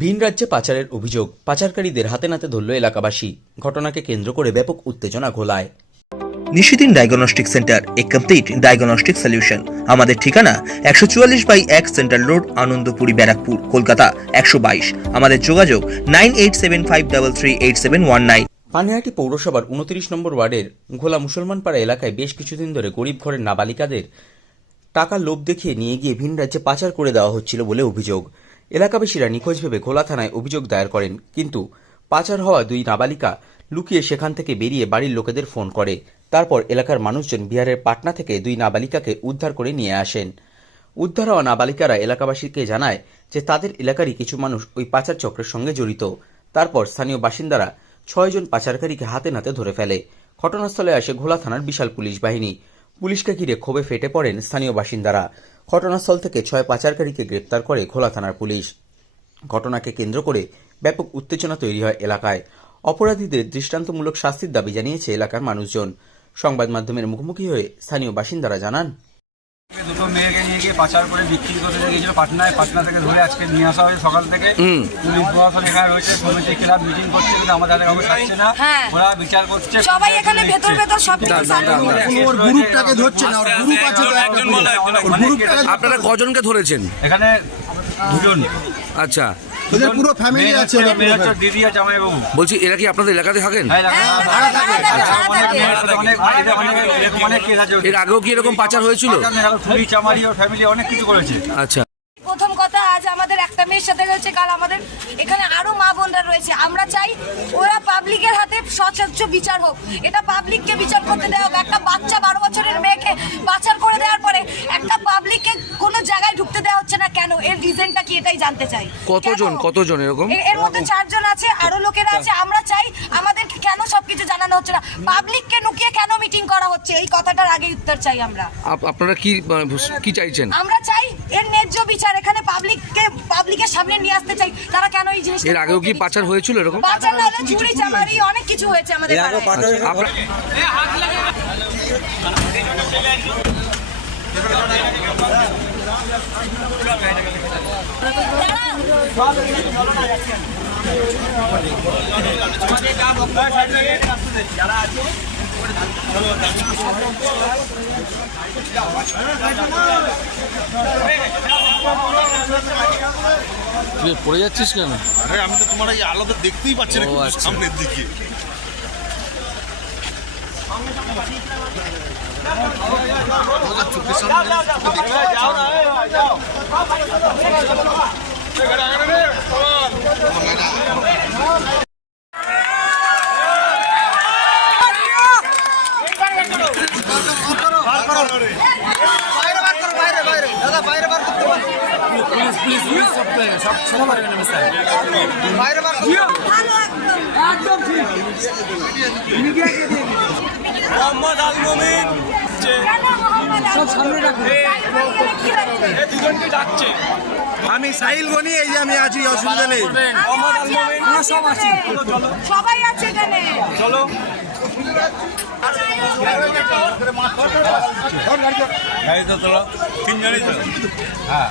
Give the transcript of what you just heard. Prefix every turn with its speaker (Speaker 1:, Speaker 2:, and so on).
Speaker 1: ভিন রাজ্যে পাচারের অভিযোগ। পাচারকারীদের হাতে নাতে ধরল এলাকাবাসী। ঘটনাকে কেন্দ্র করে ব্যাপক উত্তেজনা ঘোলায়।
Speaker 2: নিশিদিন ডায়াগনস্টিক সেন্টার এ কমপ্লিট ডায়াগনস্টিক সলিউশন আমাদের ঠিকানা একশো চুয়াল্লিশ বাই এক সেন্ট্রাল রোড আনন্দপুরি ব্যারাকপুর কলকাতা একশো বাইশ। আমাদের যোগাযোগ nine eight seven five double three eight seven one nine.
Speaker 1: Panihati পৌরসভার উনত্রিশ নম্বর ওয়ার্ডের ঘোলা মুসলমান পাড়া এলাকায় বেশ কিছুদিন ধরে গরিব ঘরের নাবালিকাদের টাকা লোভ দেখিয়ে নিয়ে গিয়ে ভিন রাজ্যে পাচার করে দেওয়া হচ্ছিল বলে অভিযোগ। এলাকাবাসীরা নিখোঁজ ভেবে ঘোলা থানায় অভিযোগ দায়ের করেন, কিন্তু পাচার হওয়া দুই নাবালিকা লুকিয়ে সেখান থেকে বেরিয়ে বাড়ির লোকেদের ফোন করে। তারপর এলাকার মানুষজন বিহারের পাটনা থেকে দুই নাবালিকাকে উদ্ধার করে নিয়ে আসেন। উদ্ধার হওয়া নাবালিকারা এলাকাবাসীকে জানায় যে তাদের এলাকারই কিছু মানুষ ওই পাচার চক্রের সঙ্গে জড়িত। তারপর স্থানীয় বাসিন্দারা ছয়জন পাচারকারীকে হাতে নাতে ধরে ফেলে। ঘটনাস্থলে আসে ঘোলা থানার বিশাল পুলিশ বাহিনী। পুলিশকে ঘিরে ক্ষোভে ফেটে পড়েন স্থানীয় বাসিন্দারা। ঘটনাস্থল থেকে ছয় পাচারকারীকে গ্রেপ্তার করে খোলা থানার পুলিশ। ঘটনাকে কেন্দ্র করে ব্যাপক উত্তেজনা তৈরি হয় এলাকায়। অপরাধীদের দৃষ্টান্তমূলক শাস্তির দাবি জানিয়েছে এলাকার মানুষজন। সংবাদ মাধ্যমের মুখোমুখি হয়ে স্থানীয় বাসিন্দারা জানান
Speaker 3: দুটো মেয়েকে নিয়ে গিয়ে পাচার করে বিক্রি করতে গিয়েছিল পাটনায়। পাটনা থেকে ধরে আজকে নিয়ে আসা হয়েছে সকাল থেকে। পুলিশ প্রশাসন এখানে রয়েছে সমিতি ক্লাব মিটিং করছে কিন্তু আমাদের হাতে থাকছে না।
Speaker 4: হ্যাঁ।
Speaker 3: ওরা বিচার করছে
Speaker 4: সবাই এখানে ভেতর ভেতর সব
Speaker 5: ওর গ্রুপটাকে ধরছে না ওর গ্রুপ আছে তো
Speaker 6: আপনারা কজনকে ধরেছেন?
Speaker 3: এখানে দুজন।
Speaker 6: আচ্ছা।
Speaker 5: ওদের পুরো ফ্যামিলি আছে ওদের পুরো
Speaker 3: হচ্ছে দিদি আর জামাইবাবু
Speaker 6: বলছি এরা কি আপনাদের এলাকাতে থাকেন? এর আগেও কি এরকম পাচার হয়েছিল?
Speaker 3: চুরি চামারি ওর ফ্যামিলি অনেক কিছু করেছে।
Speaker 6: আচ্ছা।
Speaker 4: প্রথম কথা আজ আমাদের একটা মেয়ের সাথে হয়েছে কাল আমাদের এখানে আরও মা বোনরা রয়েছে। আমরা চাই ওরা পাবলিকের হাতে সচচ্ছ বিচার হোক। এটা পাবলিককে বিচার করতে দেওয়া হোক। একটা বাচ্চা জানতে চাই।
Speaker 6: কতজন? কতজন এরকম?
Speaker 4: এর মধ্যে চারজন আছে আরও লোকেরা আছে আমরা চাই আমাদেরকে কেন সবকিছু জানানো হচ্ছে না? পাবলিককে নুকিয়ে কেন মিটিং করা হচ্ছে? এই কথাটার আগে উত্তর চাই আমরা।
Speaker 6: আপ- আপনারা কি মানে, কি চাইছেন?
Speaker 4: আমরা চাই এর ন্যায্য বিচার এখানে পাবলিককে পাবলিকের সামনে নিয়ে আসতে চাই। তারা কেন এই জিনিস
Speaker 6: এর আগেও কি পাচার হয়েছিল এরকম?
Speaker 4: পাচার না হলে চুরি চামারি অনেক কিছু হয়েছে আমাদের পাড়ায়।
Speaker 6: আপনারা পড়ে যাচ্ছিস কেন
Speaker 7: আরে আমি তো তোমার এই আলাদা দেখতেই পাচ্ছি না
Speaker 6: আচ্ছা।
Speaker 7: সামনের দিকে আমার চোখের সামনে চোখে দেখতে
Speaker 3: মোহাম্মদ আল মোমিন।
Speaker 4: কেন মোহাম্মদ আলী? কি হয়েছে?
Speaker 3: দুজনকে ডাকছে।
Speaker 5: আমি সাহিল গনি এই যে আমি আছি অসুবিধা নেই।
Speaker 3: মোহাম্মদ আল সব আছি। চলো।
Speaker 4: সবাই আছে এখানে।
Speaker 3: চলো। তিনজনই হ্যাঁ।